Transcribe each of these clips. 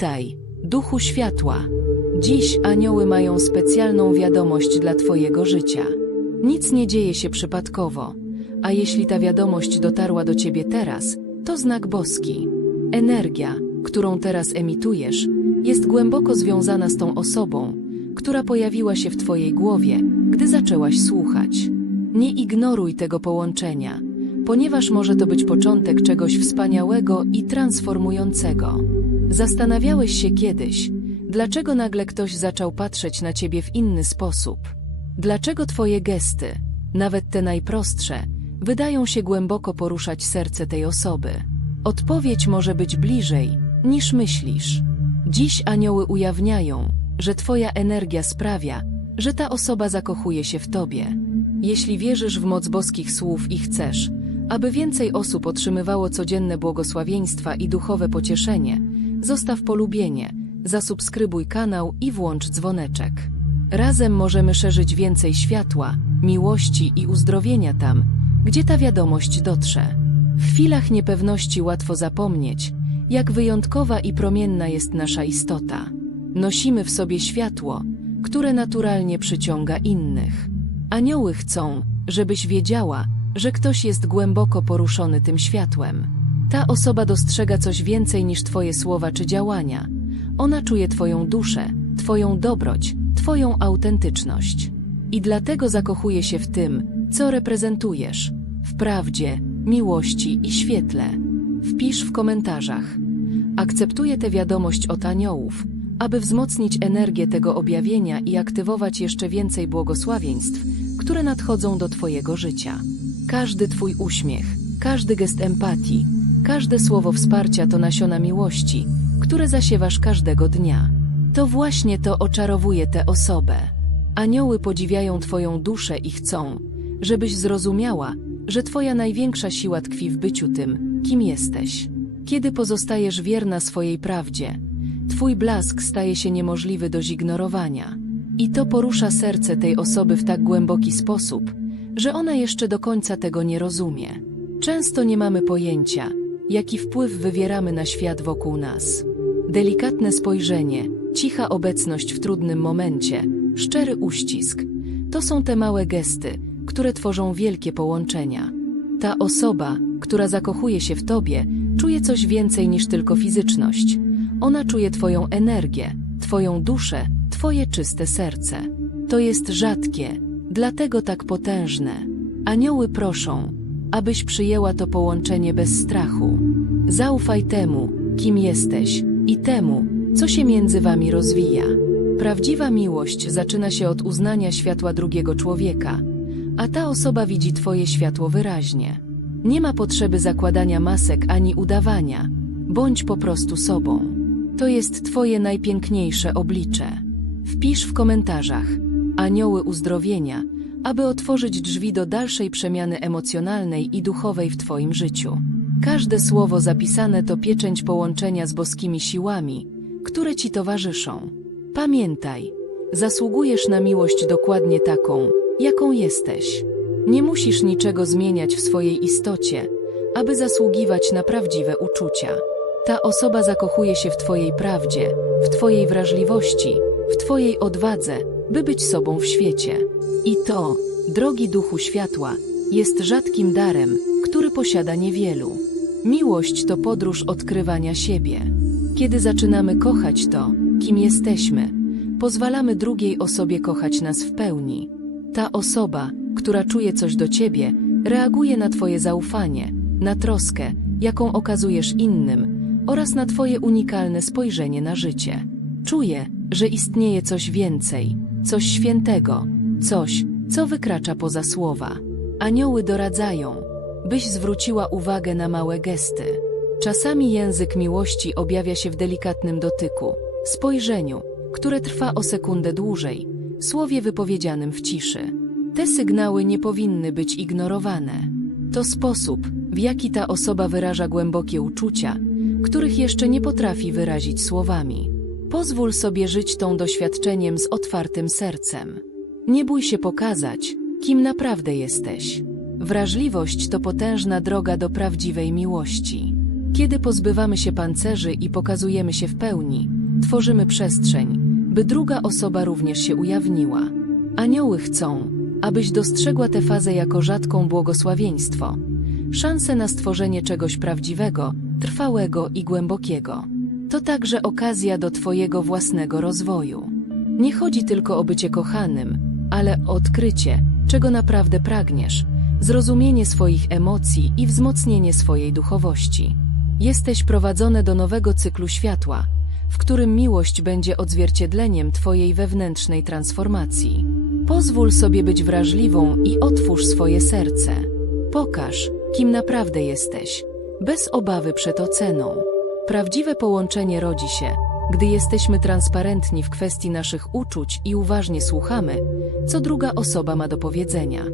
Witaj, duchu światła. Dziś anioły mają specjalną wiadomość dla Twojego życia. Nic nie dzieje się przypadkowo, a jeśli ta wiadomość dotarła do Ciebie teraz, to znak boski. Energia, którą teraz emitujesz, jest głęboko związana z tą osobą, która pojawiła się w Twojej głowie, gdy zaczęłaś słuchać. Nie ignoruj tego połączenia, ponieważ może to być początek czegoś wspaniałego i transformującego. Zastanawiałeś się kiedyś, dlaczego nagle ktoś zaczął patrzeć na ciebie w inny sposób? Dlaczego twoje gesty, nawet te najprostsze, wydają się głęboko poruszać serce tej osoby? Odpowiedź może być bliżej, niż myślisz. Dziś anioły ujawniają, że twoja energia sprawia, że ta osoba zakochuje się w tobie. Jeśli wierzysz w moc boskich słów i chcesz, aby więcej osób otrzymywało codzienne błogosławieństwa i duchowe pocieszenie, zostaw polubienie, zasubskrybuj kanał i włącz dzwoneczek. Razem możemy szerzyć więcej światła, miłości i uzdrowienia tam, gdzie ta wiadomość dotrze. W chwilach niepewności łatwo zapomnieć, jak wyjątkowa i promienna jest nasza istota. Nosimy w sobie światło, które naturalnie przyciąga innych. Anioły chcą, żebyś wiedziała, że ktoś jest głęboko poruszony tym światłem. Ta osoba dostrzega coś więcej niż Twoje słowa czy działania. Ona czuje Twoją duszę, Twoją dobroć, Twoją autentyczność. I dlatego zakochuje się w tym, co reprezentujesz, w prawdzie, miłości i świetle. Wpisz w komentarzach. Akceptuję tę wiadomość od aniołów, aby wzmocnić energię tego objawienia i aktywować jeszcze więcej błogosławieństw, które nadchodzą do Twojego życia. Każdy Twój uśmiech, każdy gest empatii, każde słowo wsparcia to nasiona miłości, które zasiewasz każdego dnia. To właśnie to oczarowuje tę osobę. Anioły podziwiają Twoją duszę i chcą, żebyś zrozumiała, że Twoja największa siła tkwi w byciu tym, kim jesteś. Kiedy pozostajesz wierna swojej prawdzie, Twój blask staje się niemożliwy do zignorowania. I to porusza serce tej osoby w tak głęboki sposób, że ona jeszcze do końca tego nie rozumie. Często nie mamy pojęcia, jaki wpływ wywieramy na świat wokół nas. Delikatne spojrzenie, cicha obecność w trudnym momencie, szczery uścisk to są te małe gesty, które tworzą wielkie połączenia. Ta osoba, która zakochuje się w tobie, czuje coś więcej niż tylko fizyczność. Ona czuje Twoją energię, Twoją duszę, Twoje czyste serce. To jest rzadkie, dlatego tak potężne. Anioły proszą, abyś przyjęła to połączenie bez strachu. Zaufaj temu, kim jesteś i temu, co się między wami rozwija. Prawdziwa miłość zaczyna się od uznania światła drugiego człowieka, a ta osoba widzi Twoje światło wyraźnie. Nie ma potrzeby zakładania masek ani udawania. Bądź po prostu sobą. To jest Twoje najpiękniejsze oblicze. Wpisz w komentarzach anioły uzdrowienia, aby otworzyć drzwi do dalszej przemiany emocjonalnej i duchowej w Twoim życiu. Każde słowo zapisane to pieczęć połączenia z boskimi siłami, które Ci towarzyszą. Pamiętaj, zasługujesz na miłość dokładnie taką, jaką jesteś. Nie musisz niczego zmieniać w swojej istocie, aby zasługiwać na prawdziwe uczucia. Ta osoba zakochuje się w Twojej prawdzie, w Twojej wrażliwości, w Twojej odwadze, by być sobą w świecie. I to, drogi duchu światła, jest rzadkim darem, który posiada niewielu. Miłość to podróż odkrywania siebie. Kiedy zaczynamy kochać to, kim jesteśmy, pozwalamy drugiej osobie kochać nas w pełni. Ta osoba, która czuje coś do ciebie, reaguje na Twoje zaufanie, na troskę, jaką okazujesz innym, oraz na Twoje unikalne spojrzenie na życie. Czuję, że istnieje coś więcej, coś świętego, coś, co wykracza poza słowa. Anioły doradzają, byś zwróciła uwagę na małe gesty. Czasami język miłości objawia się w delikatnym dotyku, spojrzeniu, które trwa o sekundę dłużej, słowie wypowiedzianym w ciszy. Te sygnały nie powinny być ignorowane. To sposób, w jaki ta osoba wyraża głębokie uczucia, których jeszcze nie potrafi wyrazić słowami. Pozwól sobie żyć tą doświadczeniem z otwartym sercem. Nie bój się pokazać, kim naprawdę jesteś. Wrażliwość to potężna droga do prawdziwej miłości. Kiedy pozbywamy się pancerzy i pokazujemy się w pełni, tworzymy przestrzeń, by druga osoba również się ujawniła. Anioły chcą, abyś dostrzegła tę fazę jako rzadką błogosławieństwo, szansę na stworzenie czegoś prawdziwego, trwałego i głębokiego. To także okazja do Twojego własnego rozwoju. Nie chodzi tylko o bycie kochanym, ale odkrycie, czego naprawdę pragniesz, zrozumienie swoich emocji i wzmocnienie swojej duchowości. Jesteś prowadzone do nowego cyklu światła, w którym miłość będzie odzwierciedleniem Twojej wewnętrznej transformacji. Pozwól sobie być wrażliwą i otwórz swoje serce. Pokaż, kim naprawdę jesteś, bez obawy przed oceną. Prawdziwe połączenie rodzi się, gdy jesteśmy transparentni w kwestii naszych uczuć i uważnie słuchamy, co druga osoba ma do powiedzenia.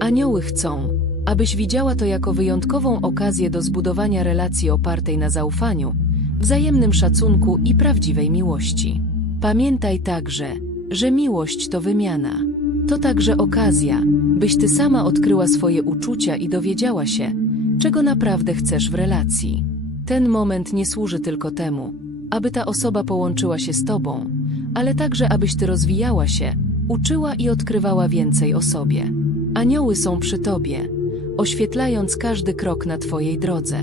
Anioły chcą, abyś widziała to jako wyjątkową okazję do zbudowania relacji opartej na zaufaniu, wzajemnym szacunku i prawdziwej miłości. Pamiętaj także, że miłość to wymiana. To także okazja, byś ty sama odkryła swoje uczucia i dowiedziała się, czego naprawdę chcesz w relacji. Ten moment nie służy tylko temu, aby ta osoba połączyła się z tobą, ale także abyś ty rozwijała się, uczyła i odkrywała więcej o sobie. Anioły są przy tobie, oświetlając każdy krok na twojej drodze.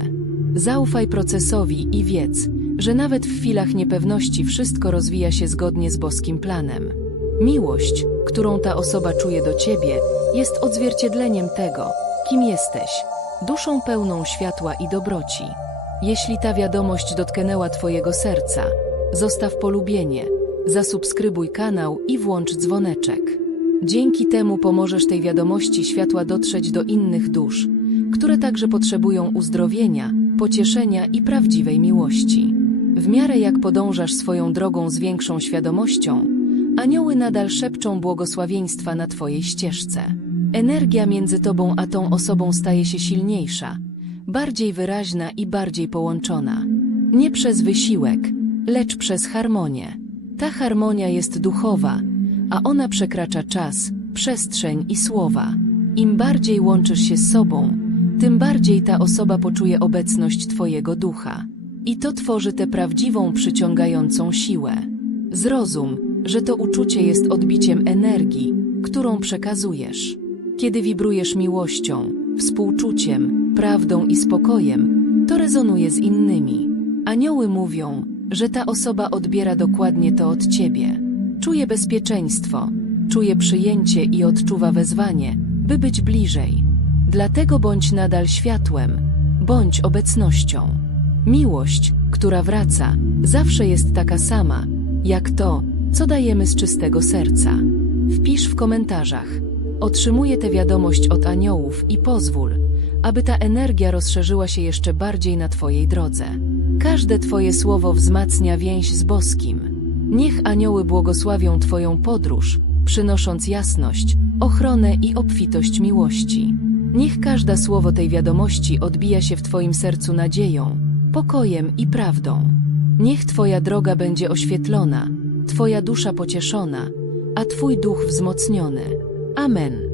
Zaufaj procesowi i wiedz, że nawet w chwilach niepewności wszystko rozwija się zgodnie z boskim planem. Miłość, którą ta osoba czuje do ciebie, jest odzwierciedleniem tego, kim jesteś, duszą pełną światła i dobroci. Jeśli ta wiadomość dotknęła Twojego serca, zostaw polubienie, zasubskrybuj kanał i włącz dzwoneczek. Dzięki temu pomożesz tej wiadomości światła dotrzeć do innych dusz, które także potrzebują uzdrowienia, pocieszenia i prawdziwej miłości. W miarę jak podążasz swoją drogą z większą świadomością, anioły nadal szepczą błogosławieństwa na Twojej ścieżce. Energia między Tobą a tą osobą staje się silniejsza, bardziej wyraźna i bardziej połączona. Nie przez wysiłek, lecz przez harmonię. Ta harmonia jest duchowa, a ona przekracza czas, przestrzeń i słowa. Im bardziej łączysz się z sobą, tym bardziej ta osoba poczuje obecność Twojego ducha. I to tworzy tę prawdziwą, przyciągającą siłę. Zrozum, że to uczucie jest odbiciem energii, którą przekazujesz. Kiedy wibrujesz miłością, współczuciem, prawdą i spokojem, to rezonuje z innymi. Anioły mówią, że ta osoba odbiera dokładnie to od ciebie. Czuje bezpieczeństwo, czuje przyjęcie i odczuwa wezwanie, by być bliżej. Dlatego bądź nadal światłem, bądź obecnością. Miłość, która wraca, zawsze jest taka sama, jak to, co dajemy z czystego serca. Wpisz w komentarzach. Otrzymuję tę wiadomość od aniołów i pozwól, aby ta energia rozszerzyła się jeszcze bardziej na Twojej drodze. Każde Twoje słowo wzmacnia więź z boskim. Niech anioły błogosławią Twoją podróż, przynosząc jasność, ochronę i obfitość miłości. Niech każde słowo tej wiadomości odbija się w Twoim sercu nadzieją, pokojem i prawdą. Niech Twoja droga będzie oświetlona, Twoja dusza pocieszona, a Twój duch wzmocniony. Amen.